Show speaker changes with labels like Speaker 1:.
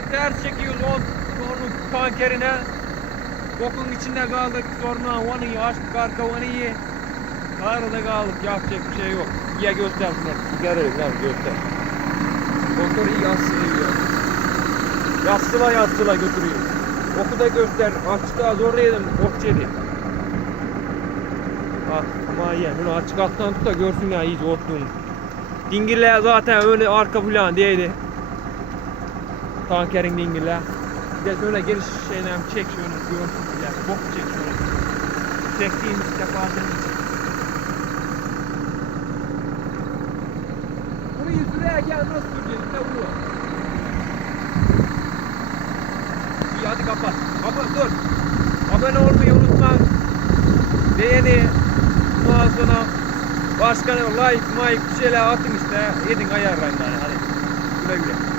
Speaker 1: ters çekiyoruz on onun tankerine. Bokun içinde kaldık. Sonra onu iyi açtık arka onu iyi. Arada kaldık. Yapacak bir şey yok. Ya göster bunları. Sigara lan göster. Motoru iyi yassılıyor. Yassıla yassıla götürüyor. Oku da göster. Açıkta zor yedim. Ok yedi. Ah ama iyi. Bunu açık alttan tut da görsün ya iyice otluğunu. Dingiller zaten öyle arka falan değildi. Tankerin dingiller. Bir de şöyle geniş şeyle çek şöyle görsün. Bok çek. Çektiğimiz kefaatini çek. Bu? İyi hadi kapat. Kapat dur. Abone olmayı unutma. Beğeni. Ondan sonra başka like, like bir şeyler atın işte. Yedin ayarlayın yani hadi. Güle güle.